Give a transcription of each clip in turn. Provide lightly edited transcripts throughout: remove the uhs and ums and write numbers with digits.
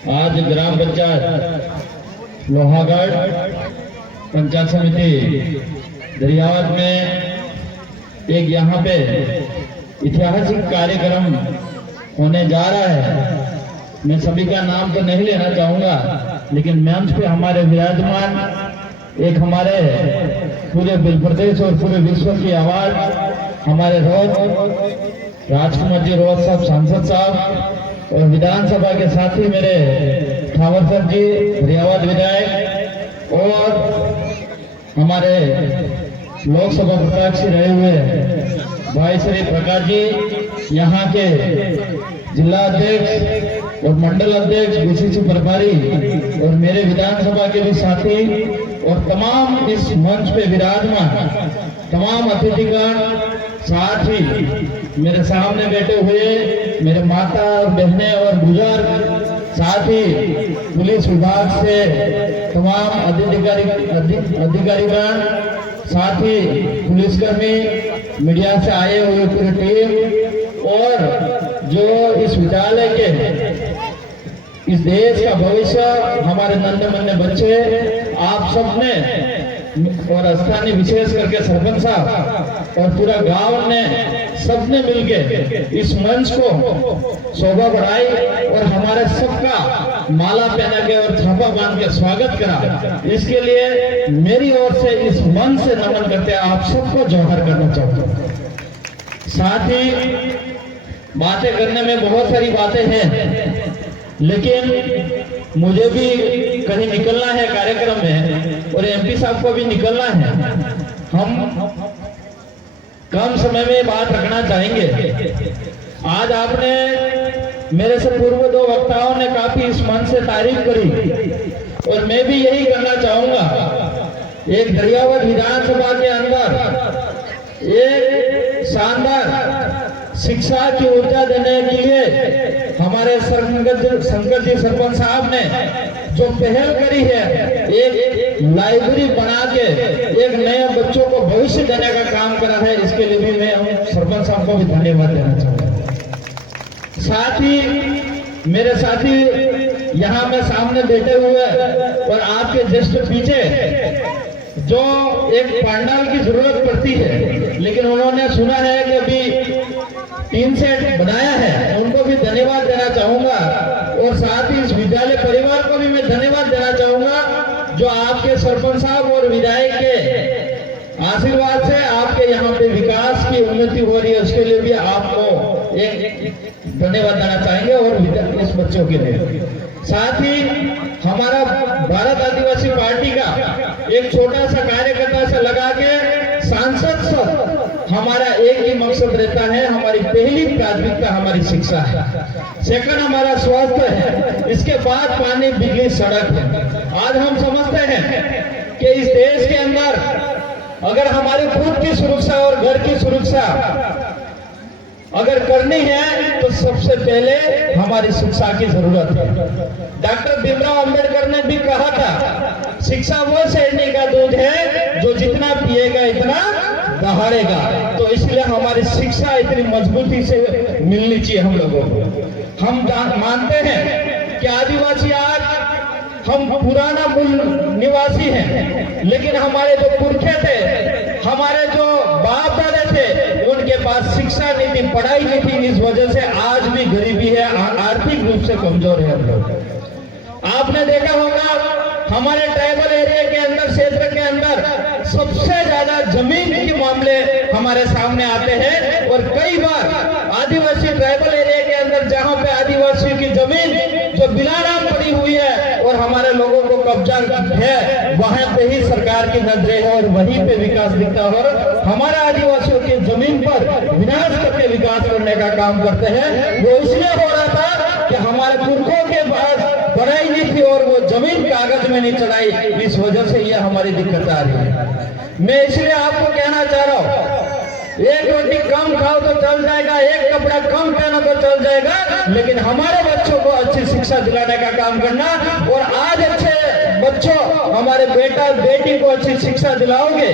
आज ग्राम पंचायत लोहागढ़ पंचायत समिति दरियावत में एक यहाँ पे ऐतिहासिक कार्यक्रम होने जा रहा है। मैं सभी का नाम तो नहीं लेना चाहूंगा, लेकिन मंच पे हमारे विराजमान एक हमारे पूरे प्रदेश और पूरे विश्व की आवाज हमारे रोज राजकुमार जी रोज साहब सांसद साहब और विधानसभा के साथी मेरे ठावर सर जी दरियावत विधायक और हमारे लोकसभा प्रत्याशी रहे हुए भाई श्री प्रकाश जी, यहाँ के जिला अध्यक्ष और मंडल अध्यक्ष बीसीसी प्रभारी और मेरे विधानसभा के भी साथी और तमाम इस मंच पे विराजमान तमाम अतिथिगण, साथ ही मेरे सामने बैठे हुए मेरे माता और बहनें और बुजुर्ग, साथ ही पुलिस विभाग से तमाम अधिकारीगण, साथ ही पुलिसकर्मी, मीडिया से आए हुए पूरी टीम और जो इस विद्यालय के इस देश का भविष्य हमारे नन्हे मुन्ने बच्चे, आप सबने और स्थानीय विशेष करके सरपंच साहब और पूरा गांव ने सबने मिलकर इस मंच को शोभा बढ़ाई और हमारे सबका माला पहना के और छापा बांध के स्वागत करा। इसके लिए मेरी ओर से इस मंच से नमन करते आप सबको जोहर करना चाहता हूँ। साथ ही बातें करने में बहुत सारी बातें हैं, लेकिन मुझे भी कहीं निकलना है कार्यक्रम में और एमपी साहब को भी निकलना है। हम कम समय में बात रखना चाहेंगे। आज आपने मेरे से पूर्व दो वक्ताओं ने काफी इस मन से तारीफ करी और मैं भी यही करना चाहूंगा। एक दरियावत विधानसभा के अंदर एक शानदार शिक्षा की ऊर्जा देने के लिए हमारे शंकर जी सरपंच साहब ने जो पहल करी है, एक लाइब्रेरी बना के एक नए बच्चों को भविष्य देने का काम करा है, इसके लिए भी मैं सरपंच साहब को भी धन्यवाद देना चाहूंगा। साथ ही मेरे साथी यहाँ में सामने बैठे हुए और आपके जस्ट पीछे जो एक पंडाल की जरूरत पड़ती है, लेकिन उन्होंने सुना है कि अभी टीन सेट बनाया है, उनको भी धन्यवाद देना चाहूंगा। और साथ ही इस विद्यालय परिवार को भी मैं धन्यवाद देना चाहूंगा, जो आपके सरपंच साहब और विधायक के आशीर्वाद से आपके यहाँ पे विकास की उन्नति हो रही है, उसके लिए भी आपको एक धन्यवाद देना चाहेंगे और इस बच्चों के लिए। साथ ही हमारा भारत आदिवासी पार्टी का एक छोटा सा कार्यकर्ता से लगा के सांसद सब हमारा एक ही मकसद रहता है, हमारी पहली प्राथमिकता हमारी शिक्षा है, सेकंड हमारा स्वास्थ्य है, इसके बाद पानी, बिजली, सड़क है। आज हम समझते हैं कि इस देश के अंदर अगर हमारी खुद की सुरक्षा और घर की सुरक्षा अगर करनी है तो सबसे पहले हमारी शिक्षा की जरूरत है। डॉक्टर भीमराव अंबेडकर ने भी कहा था, शिक्षा वो सैनिक का दूध है जो जितना पिएगा इतना दहाड़ेगा। तो इसलिए हमारी शिक्षा इतनी मजबूती से मिलनी चाहिए हम लोगों को। हम मानते हैं कि आदिवासी आज हम पुराना मूल निवासी हैं, लेकिन हमारे जो पुरखे थे, हमारे जो बाप दादा थे, उनके पास शिक्षा नहीं थी, पढ़ाई नहीं थी। इस वजह से आज भी गरीबी है, आर्थिक रूप से कमजोर है हम लोग। आपने देखा होगा हमारे ट्राइबल एरिया के अंदर, क्षेत्र के अंदर सबसे ज्यादा जमीन के मामले हमारे सामने आते हैं और कई बार आदिवासी ट्राइबल एरिया के अंदर जहां पे आदिवासियों की जमीन जो बिलाराम पड़ी हुई है और हमारे लोगों को कब्जा है, वहां पे ही सरकार की नजरें है और वहीं पे विकास दिखता है। और हमारे आदिवासियों की जमीन पर विनाश करके विकास करने का काम करते हैं। वो इसलिए हो रहा था कि हमारे पुरखों के पास पढ़ाई नहीं थी और वो जमीन कागज में नहीं चढ़ाई, इस वजह से ये हमारी दिक्कत आ रही है। मैं इसलिए आपको कहना चाह रहा हूँ, एक रोटी कम खाओ तो चल जाएगा, एक कपड़ा कम पहनो तो चल जाएगा, लेकिन हमारे बच्चों को अच्छी शिक्षा दिलाने का काम करना। और आज अच्छे बच्चों, हमारे बेटा बेटी को अच्छी शिक्षा दिलाओगे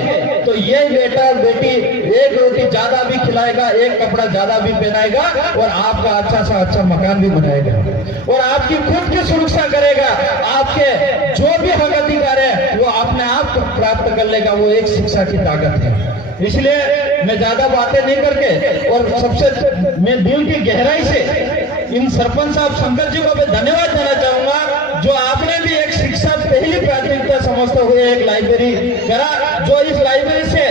तो ये बेटा बेटी एक रोटी ज्यादा भी खिलाएगा, एक कपड़ा ज्यादा भी पहनाएगा और आपका अच्छा सा अच्छा मकान भी बनाएगा और आपकी खुद की सुरक्षा प्राप्त कर लेगा, वो एक शिक्षा की ताकत है। इसलिए मैं ज्यादा बातें नहीं करके और सबसे मैं दिल की गहराई से इन सरपंच साहब शंकर जी को मैं धन्यवाद देना चाहूंगा, जो आपने भी एक शिक्षा पहली प्राथमिकता समझते हुए एक लाइब्रेरी करा, जो इस लाइब्रेरी से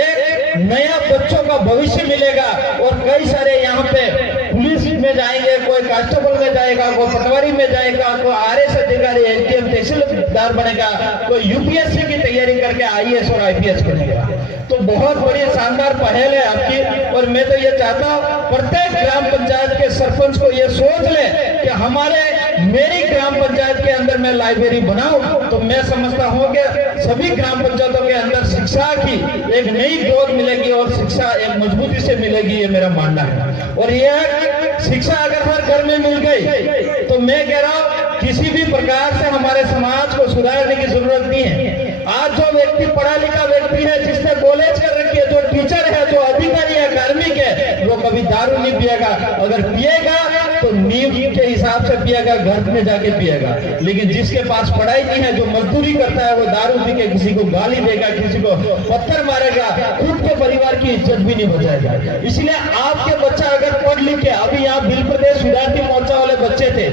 एक नया बच्चों का भविष्य मिलेगा। और कई सारे यहाँ पे पुलिस में जाएंगे, कोई कांस्टेबल में जाएगा, कोई पटवारी में जाएगा, कोई आरएस अधिकारी, एसडीएम तहसीलदार बनेगा, कोई यूपीएससी की तैयारी करके आईएएस और आईपीएस बनेगा। तो बहुत बड़ी शानदार पहल है आपकी। और मैं तो ये चाहता हूँ प्रत्येक ग्राम पंचायत के सरपंच को ये सोच ले कि हमारे मेरी ग्राम पंचायत के अंदर मैं लाइब्रेरी बनाऊं, तो मैं समझता हूँ कि सभी ग्राम पंचायतों के अंदर शिक्षा की एक नई ग्रोथ मिलेगी और शिक्षा एक मजबूती से मिलेगी, ये मेरा मानना है। और यह शिक्षा अगर हर घर में मिल गई तो मैं कह रहा हूँ किसी भी प्रकार से हमारे समाज को सुधारने की जरूरत नहीं है। आज जो व्यक्ति पढ़ा लिखा व्यक्ति है, जिसने कॉलेज कर रखी है, जो टीचर है, जो अधिकारी है, कार्मिक है, वो कभी दारू नहीं पिएगा। अगर पिएगा तो नींव के हिसाब से पिएगा, घर में जाके पिएगा। लेकिन जिसके पास पढ़ाई नहीं है, जो मजदूरी करता है, वो दारू पी के किसी को गाली देगा, किसी को पत्थर मारेगा, खुद के परिवार की इज्जत भी नहीं बचाएगा। इसलिए आपके बच्चा अगर पढ़ लिख के, अभी यहाँ बिल प्रदेश विद्यार्थी मोर्चा वाले बच्चे थे,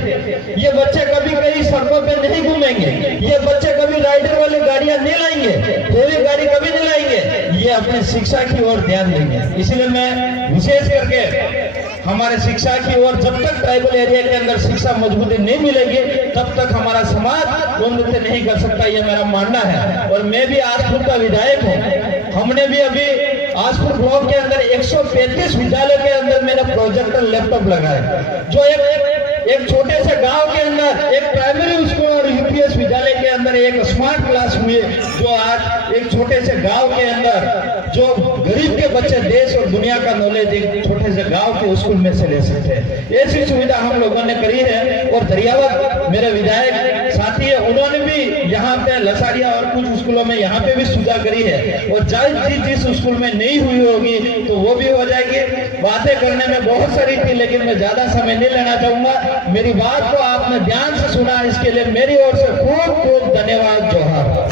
ये बच्चे कभी कहीं सड़कों पे नहीं घूमेंगे, ये बच्चे कभी राइडर वाली गाड़ियां नहीं लाएंगे, हेवी गाड़ी कभी नहीं लाएंगे, ये अपने शिक्षा की ओर ध्यान देंगे। इसलिए मैं विशेष करके हमारे शिक्षा की ओर, जब तक ट्राइबल एरिया के अंदर शिक्षा मजबूती नहीं मिलेगी, तब तक हमारा समाज उन्नति नहीं कर सकता, ये मेरा मानना है। और मैं भी आजपुर का विधायक हूँ। हमने भी अभी आजपुर ब्लॉक के अंदर 135 विद्यालय के अंदर मैंने प्रोजेक्टर लैपटॉप लगाया, जो एक छोटे से गांव के अंदर एक प्राइमरी स्कूल और यूपीएस विद्यालय के अंदर एक स्मार्ट क्लास हुई, जो आज एक छोटे से गांव के अंदर जो गरीब के बच्चे देश और दुनिया का नॉलेज एक छोटे से गांव के स्कूल में से ले सकते हैं। ऐसी सुविधा हम लोगों ने करी है। और दरियावत मेरे विधायक साथी है, उन्होंने भी यहाँ पे लसाड़िया और कुछ स्कूलों में यहाँ पे भी सुविधा करी है। और जिस स्कूल में नहीं हुई होगी तो वो भी हो जाएगी। बातें करने में बहुत सारी थी, लेकिन मैं ज्यादा समय नहीं लेना चाहूंगा। मेरी बात को आपने ध्यान से सुना, इसके लिए मेरी ओर से खूब खूब धन्यवाद। जोहार।